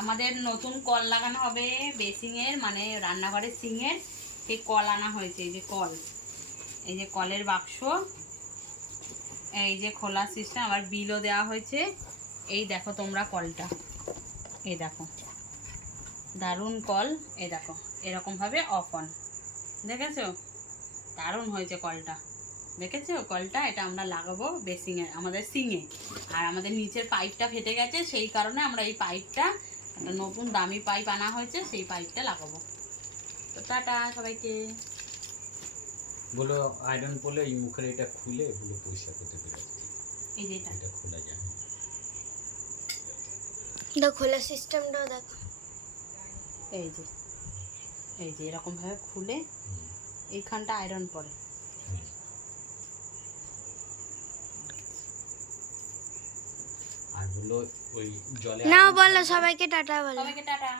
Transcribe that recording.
আমাদের নতুন কল লাগানো হবে বেসিংয়ের, মানে রান্নাঘরের সিংয়ের। সেই কল আনা হয়েছে, এই যে কল, এই যে কলের বাক্স, এই যে খোলা সিস্টেম, আবার বিলও দেওয়া হয়েছে। এই দেখো তোমরা কলটা, এই দেখো দারুণ কল। এই দেখো এরকমভাবে অফ অন, দেখেছো? দারুণ হয়েছে কলটা, দেখেছো কলটা? এটা আমরা লাগাবো বেসিংয়ে, আমাদের সিংয়ে। আর আমাদের নিচের পাইপটা ফেটে গেছে, সেই কারণে আমরা এই পাইপটা, একটা নতুন দামি পাইপ আনা হয়েছে, সেই পাইপটা লাগাবো। তো টাটা সবাইকে। বলো আয়রন করলে এই মুখের এটা খুলে এগুলো পরিষ্কার করতে দেবে। এই যে এটা খোলা যায়, এটা খোলা সিস্টেমটা দেখো। এই যে, এই যে এরকম ভাবে খুলে এইখানটা আয়রন পড়ে। আর হলো ওই জলে নাও বলো সবাইকে টাটা বলো। সবাইকে টাটা।